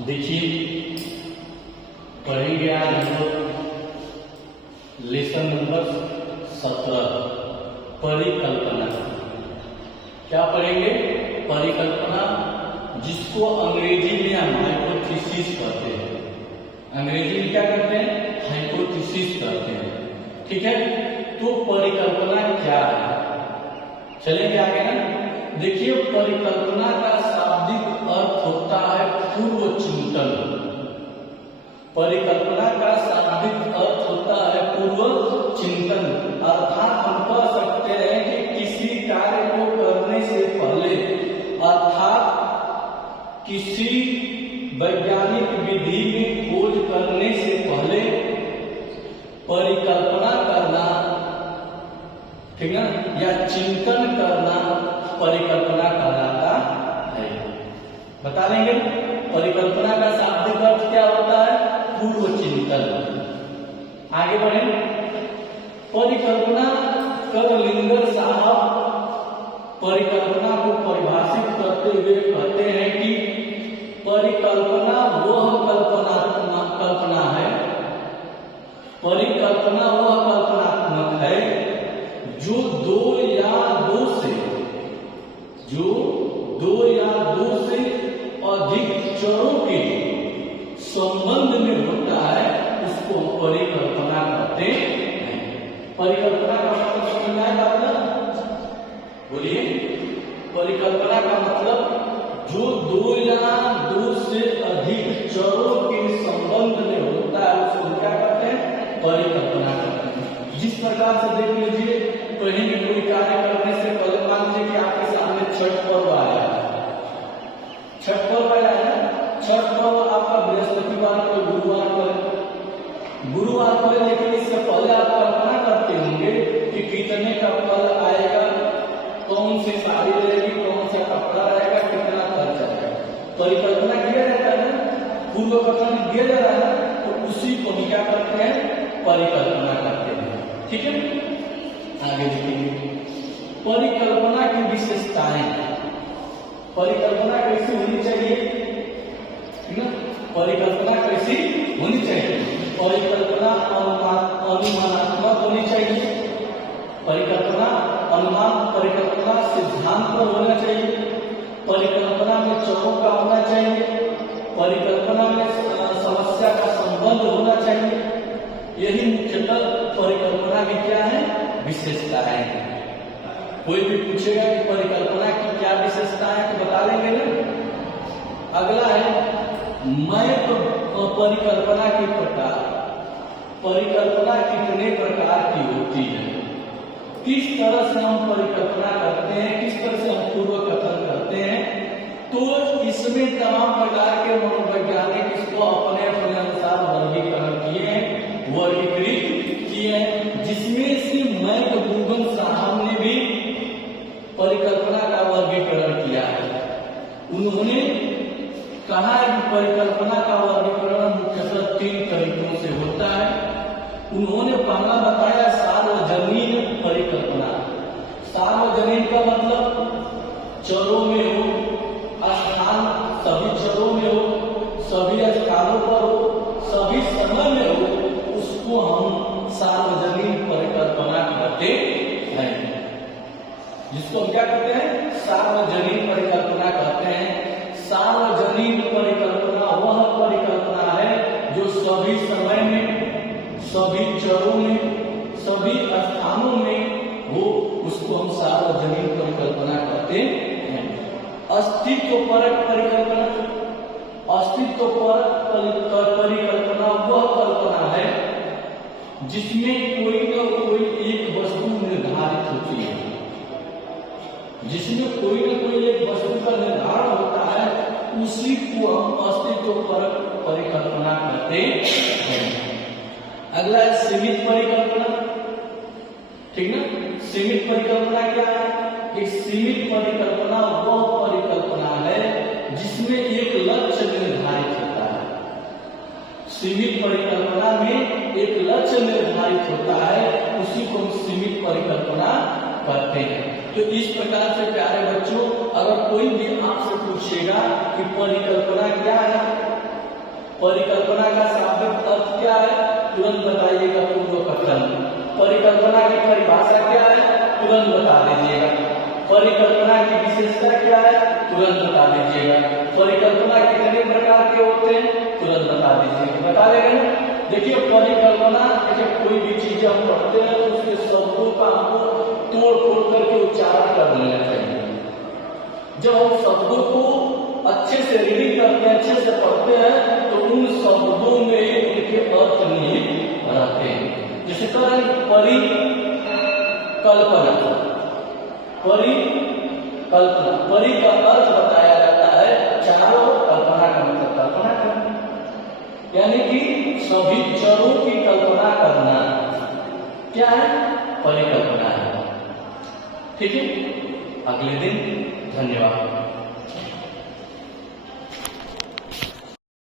देखिए पढ़ेंगे आज हम लोग लेसन नंबर 17 परिकल्पना। क्या पढ़ेंगे? परिकल्पना, जिसको अंग्रेजी में हम हाइपोथेसिस कहते हैं। अंग्रेजी में क्या करते हैं? हाइपोथेसिस कहते हैं। ठीक है, तो परिकल्पना क्या है, चलेंगे आगे ना। देखिए, परिकल्पना का शाब्दिक अर्थ होता है पूर्व चिंतन। परिकल्पना का शाब्दिक अर्थ होता है पूर्व चिंतन, अर्थात हम कह सकते हैं कि किसी कार्य को करने से पहले, अर्थात किसी वैज्ञानिक विधि में खोज करने से पहले परिकल्पना करना, ठीक है, या चिंतन करना परिकल्पना कहलाता है। बता देंगे परिकल्पना का शाब्दिक अर्थ क्या होता है? पूर्व चिंतन। आगे बढ़े। परिकल्पना करलिंगर साहब परिकल्पना को परिभाषित करते हुए कहते हैं कि परिकल्पना वह कल्पना है, परिकल्पना वह कल्पनात्मक है जो दो या दो से अधिक चरों के संबंध में होता है, उसको परिकल्पना कहते हैं। परिकल्पना का मतलब समझ में आया आपको? बोलिए। परिकल्पना का मतलब जो दो या दो से अधिक चरों के संबंध में होता है, उसको क्या कहते हैं? परिकल्पना कहते हैं। जिस प्रकार से देख लीजिए, कहीं भी कोई कार्य करने से पहले मान लीजिए कि आपके सामने छठ पर्व आया, छठ पर्व आया है ना। छठ पर्व आपका बृहस्पतिवार को गुरुवार को, लेकिन इससे पहले आप कल्पना करते होंगे कि कितने का फल आएगा, कौन सी साड़ी रहेगी, कौन सा कपड़ा रहेगा, कितना खर्च आएगा। परिकल्पना किया जाता है, पूर्व कथन दिया जा रहा है, तो उसी को हम क्या करते हैं? परिकल्पना करते हैं। ठीक है, आगे देखिए परिकल्पना की विशेषताएं। परिकल्पना कैसी होनी चाहिए? परिकल्पना कैसी होनी चाहिए? परिकल्पना अनुमानात्मक होनी चाहिए। परिकल्पना परिकल्पना सिद्धांत पर होना चाहिए। परिकल्पना में चरों का होना चाहिए। परिकल्पना में समस्या का संबंध होना चाहिए। यही मुख्यतः परिकल्पना की क्या है? विशेषताएं हैं। कोई भी पूछेगा कि परिकल्पना की क्या विशेषता है तो बता देंगे ना। अगला है मैप परिकल्पना के प्रकार। परिकल्पना कितने प्रकार की होती है, किस तरह से हम परिकल्पना करते हैं, किस तरह से हम पूर्व कथन करते हैं, तो इसमें तमाम प्रकार के मनोवैज्ञानिक इसको अपने अपने अनुसार वर्गीकरण किए हैं, वर्गीकृत किए हैं। जिसमें से मैक गूगल साहब ने भी परिकल्पना का वर्गीकरण किया है। उन्होंने कहा है कि परिकल्पना का वर्गीकरण मुख्यतः 3 तरीकों से होता है। उन्होंने पहला बताया सार्वजनीन परिकल्पना। सार्वजनीन का मतलब चरों में हो, स्थान सभी चरों में हो, सभी स्थानों पर हो, सभी समय में हो, उसको हम सार्वजनीन परिकल्पना कहते हैं। जिसको हम क्या कहते हैं? सार्वजनीन परिकल्पना कहते हैं। सार्वजनीन परिकल्पना वह परिकल्पना है जो सभी समय में, सभी चरों में, सभी स्थानों में हो, उसको हम सार्वजनीन परिकल्पना कहते हैं। अस्तित्वपरक परिकल्पना। अस्तित्वपरक परिकल्पना वह कल्पना है जिसमें कोई न कोई एक वस्तु निर्धारित होती है। जिसमें कोई न कोई एक वस्तु का निर्धारण होता है, उसी को हम अस्तित्वपरक परिकल्पना कहते हैं। अगला है सीमित परिकल्पना। ठीक ना? सीमित परिकल्पना क्या है? एक सीमित परिकल्पना वह परिकल्पना है जिसमें एक लक्ष्य निर्धारित होता है। सीमित परिकल्पना में एक लक्ष्य निर्धारित होता है, उसी को हम सीमित परिकल्पना कहते हैं। तो इस प्रकार से प्यारे बच्चों, अगर कोई भी आपसे पूछेगा कि परिकल्पना क्या है, परिकल्पना का शाब्दिक अर्थ क्या है, तुरंत बताइएगा पूर्व कथन। परिकल्पना की परिभाषा क्या है, तुरंत बता दीजिएगा। परिकल्पना की विशेषता क्या है, तुरंत बता दीजिएगा। परिकल्पना कितने प्रकार के होते हैं, तुरंत बता दीजिएगा। बता देंगे ना। देखिए परिकल्पना, जब कोई भी चीज हम पढ़ते हैं तो उसके शब्दों का हमको तोड़ फोड़ करके उच्चारण कर लेना चाहिए। जब हम शब्दों को अच्छे से रीडिंग करते हैं, अच्छे से पढ़ते हैं, तो उन शब्दों में उनके अर्थ निहित रहते हैं। जिसे करें परिकल्पना, परिकल्पना, परि का अर्थ बताया जाता है चारों, कल्पना का मतलब कल्पना करना, यानी कि सभी चरों की कल्पना करना क्या है, परिकल्पना है। ठीक है, अगले दिन। धन्यवाद।